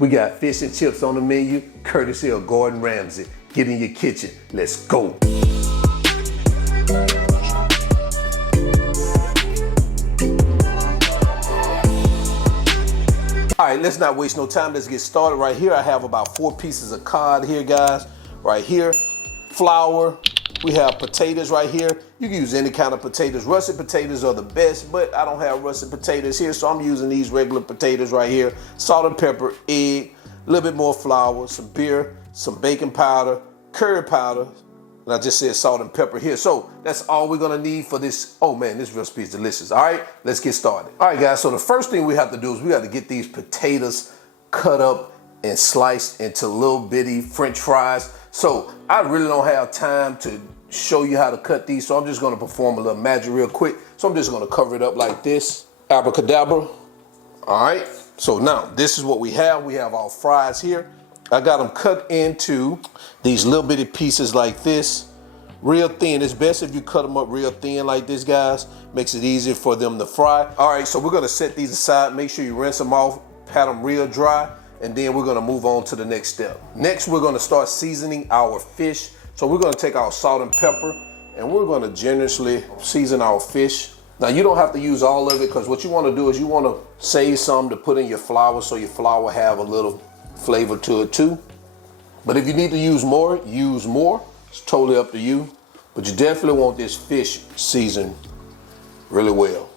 We got fish and chips on the menu, courtesy of Gordan Ramsay. Get in your kitchen, let's go. All right, let's not waste no time. Let's get started. Right here, I have about 4 pieces of cod here, guys. Right here, flour. We have potatoes right here. You can use any kind of potatoes. Russet potatoes are the best, but I don't have russet potatoes here, so I'm using these regular potatoes right here. Salt and pepper, egg, a little bit more flour, some beer, some baking powder, curry powder, and I just said salt and pepper here. So that's all we're gonna need for this. Oh man, this recipe is delicious. All right, let's get started. All right, guys, so the first thing we have to do is we got to get these potatoes cut up and sliced into little bitty French fries. So I really don't have time to show you how to cut these, so I'm just gonna perform a little magic real quick. So I'm just gonna cover it up like this. Abracadabra. All right, so now this is what we have. We have our fries here. I got them cut into these little bitty pieces like this, real thin. It's best if you cut them up real thin like this, guys. Makes it easier for them to fry. All right, so we're gonna set these aside. Make sure you rinse them off, pat them real dry, and then we're gonna move on to the next step. Next, we're gonna start seasoning our fish. So we're gonna take our salt and pepper, and we're gonna generously season our fish. Now you don't have to use all of it, because what you wanna do is you wanna save some to put in your flour, so your flour have a little flavor to it too. But if you need to use more, use more. It's totally up to you. But you definitely want this fish seasoned really well.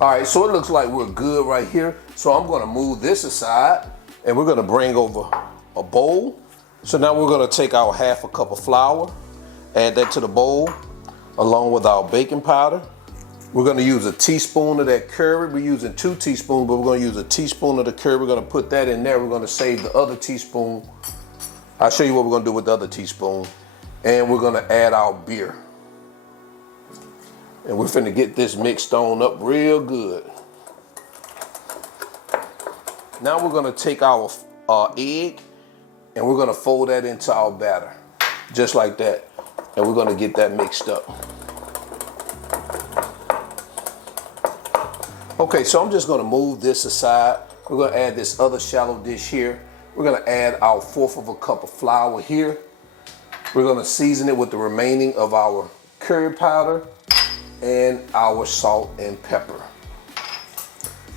All right, so it looks like we're good right here. So I'm gonna move this aside, and we're gonna bring over a bowl. So now we're gonna take our 1/2 cup of flour, add that to the bowl, along with our baking powder. We're gonna use a teaspoon of that curry. We're using 2 teaspoons, but we're gonna use a teaspoon of the curry. We're gonna put that in there. We're gonna save the other teaspoon. I'll show you what we're gonna do with the other teaspoon. And we're gonna add our beer. And we're finna get this mixed on up real good. Now we're gonna take our egg, and we're gonna fold that into our batter, just like that. And we're gonna get that mixed up. Okay, so I'm just gonna move this aside. We're gonna add this other shallow dish here. We're gonna add our 1/4 of a cup of flour here. We're gonna season it with the remaining of our curry powder and our salt and pepper.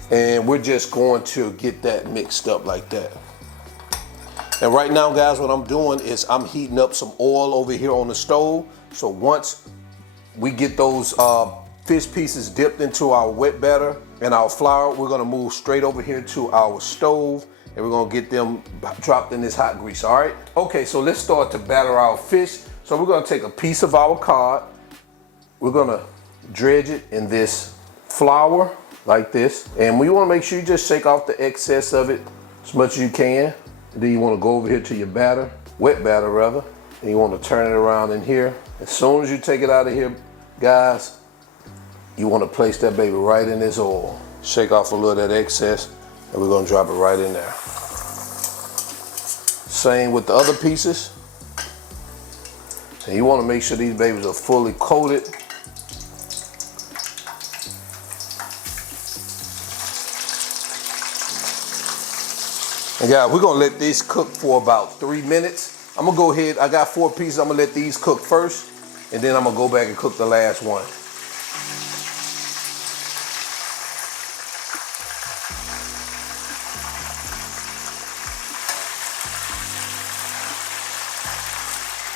And we're just going to get that mixed up like that. And right now, guys, what I'm doing is I'm heating up some oil over here on the stove. So once we get those fish pieces dipped into our wet batter and our flour, we're gonna move straight over here to our stove, and we're gonna get them dropped in this hot grease, all right? Okay, so let's start to batter our fish. So we're gonna take a piece of our cod, we're gonna dredge it in this flour like this, and we wanna make sure you just shake off the excess of it as much as you can. And then you wanna go over here to your batter, wet batter rather, and you wanna turn it around in here. As soon as you take it out of here, guys, you wanna place that baby right in this oil. Shake off a little of that excess, and we're gonna drop it right in there. Same with the other pieces. And you wanna make sure these babies are fully coated. And guys, we're gonna let these cook for about 3 minutes. I'm gonna go ahead, I got 4 pieces, I'm gonna let these cook first, and then I'm gonna go back and cook the last one.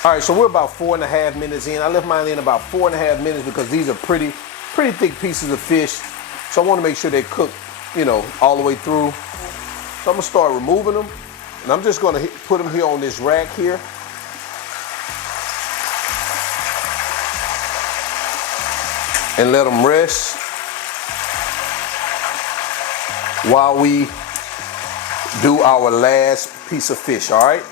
All right, so we're about 4.5 minutes in. I left mine in about 4.5 minutes because these are pretty thick pieces of fish. So I wanna make sure they cook, you know, all the way through. So I'm gonna start removing them, and I'm just gonna put them here on this rack here. And let them rest while we do our last piece of fish, all right?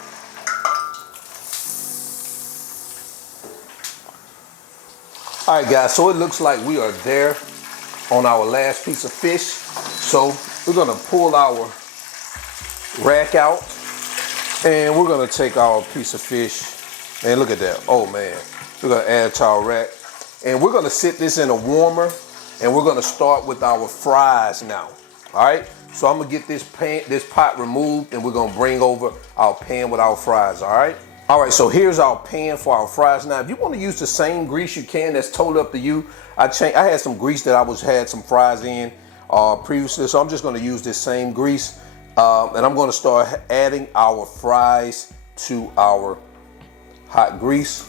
All right, guys, so it looks like we are there on our last piece of fish. So we're gonna pull our rack out, and we're gonna take our piece of fish, and look at that, oh man. We're gonna add to our rack, and we're gonna sit this in a warmer, and we're gonna start with our fries now. All right, so I'm gonna get this pot removed, and we're gonna bring over our pan with our fries. All right. All right, so here's our pan for our fries. Now, if you want to use the same grease, you can. That's totally up to you. I had some grease that had some fries in previously, so I'm just going to use this same grease, and I'm going to start adding our fries to our hot grease.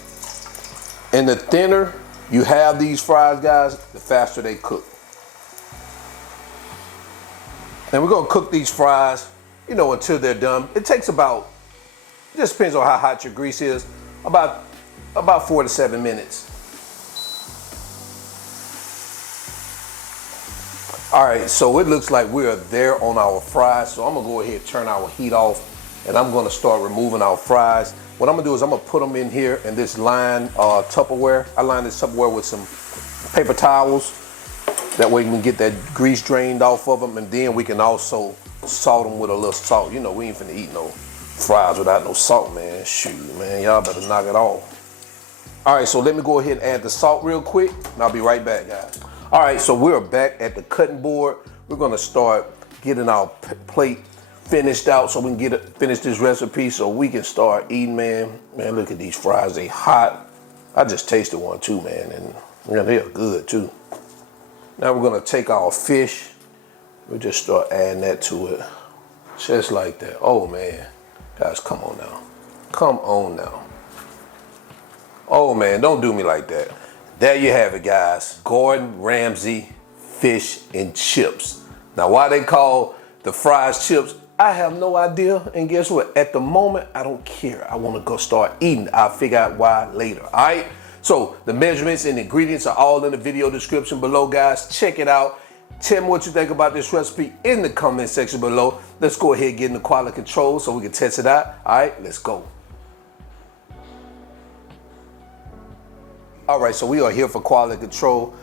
And the thinner you have these fries, guys, the faster they cook. And we're going to cook these fries, you know, until they're done. It takes about, it just depends on how hot your grease is, about 4 to 7 minutes. All right, so it looks like we are there on our fries. So I'm gonna go ahead and turn our heat off, and I'm gonna start removing our fries. What I'm gonna do is I'm gonna put them in here in this lined Tupperware. I line this Tupperware with some paper towels. That way we can get that grease drained off of them, and then we can also salt them with a little salt. You know, we ain't finna eat no fries without no salt, man. Shoot, man, y'all better knock it off. All right, so let me go ahead and add the salt real quick, and I'll be right back, guys. All right, so we're back at the cutting board. We're gonna start getting our plate finished out so we can finish this recipe so we can start eating, man. Man, look at these fries, they hot. I just tasted one too, man, and yeah, they are good too. Now we're gonna take our fish. We'll just start adding that to it, just like that. Oh man, guys, come on now. Come on now. Oh man, don't do me like that. There you have it, guys. Gordan Ramsay fish and chips. Now, why they call the fries chips, I have no idea. And guess what? At the moment, I don't care. I want to go start eating. I'll figure out why later. All right? So the measurements and ingredients are all in the video description below, guys. Check it out. Tell me what you think about this recipe in the comment section below. Let's go ahead and get into quality control so we can test it out. All right, let's go. All right, so we are here for quality control.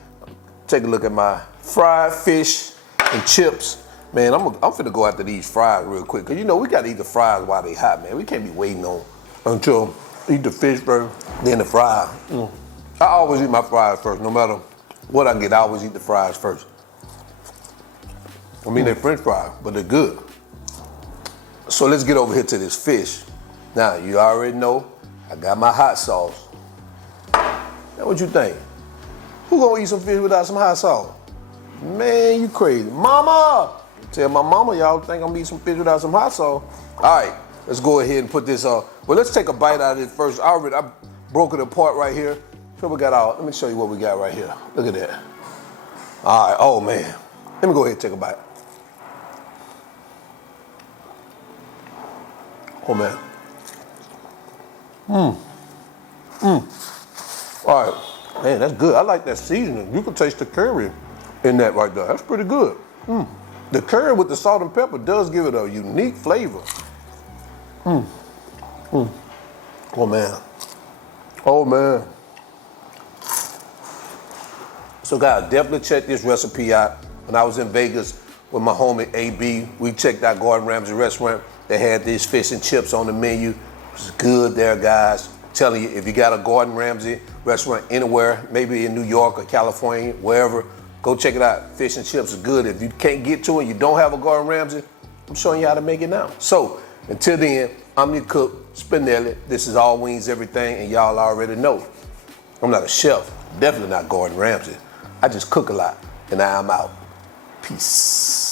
Take a look at my fried fish and chips. Man, I'm finna go after these fries real quick, cause you know we gotta eat the fries while they hot, man. We can't be waiting on until eat the fish first, then the fries. I always eat my fries first, no matter what I get. I always eat the fries first. I mean, they're French fries, but they're good. So let's get over here to this fish. Now, you already know I got my hot sauce. Now, what you think? Who gonna eat some fish without some hot sauce? Man, you crazy. Mama! Tell my mama y'all think I'm gonna eat some fish without some hot sauce. All right, let's go ahead and put this well, let's take a bite out of it first. I broke it apart right here. So we got let me show you what we got right here. Look at that. All right, oh man. Let me go ahead and take a bite. Oh man. All right, man, that's good. I like that seasoning. You can taste the curry in that right there. That's pretty good. The curry with the salt and pepper does give it a unique flavor. Oh man. Oh man. So guys, definitely check this recipe out. When I was in Vegas with my homie AB, we checked out Gordan Ramsay restaurant. They had these fish and chips on the menu. It was good there, guys. I'm telling you, if you got a Gordan Ramsay restaurant anywhere, maybe in New York or California, wherever, go check it out. Fish and chips are good. If you can't get to it, you don't have a Gordan Ramsay, I'm showing you how to make it now. So until then, I'm your cook, Spinelli. This is All Wings Everything, and y'all already know. I'm not a chef, definitely not Gordan Ramsay. I just cook a lot, and now I'm out. Peace.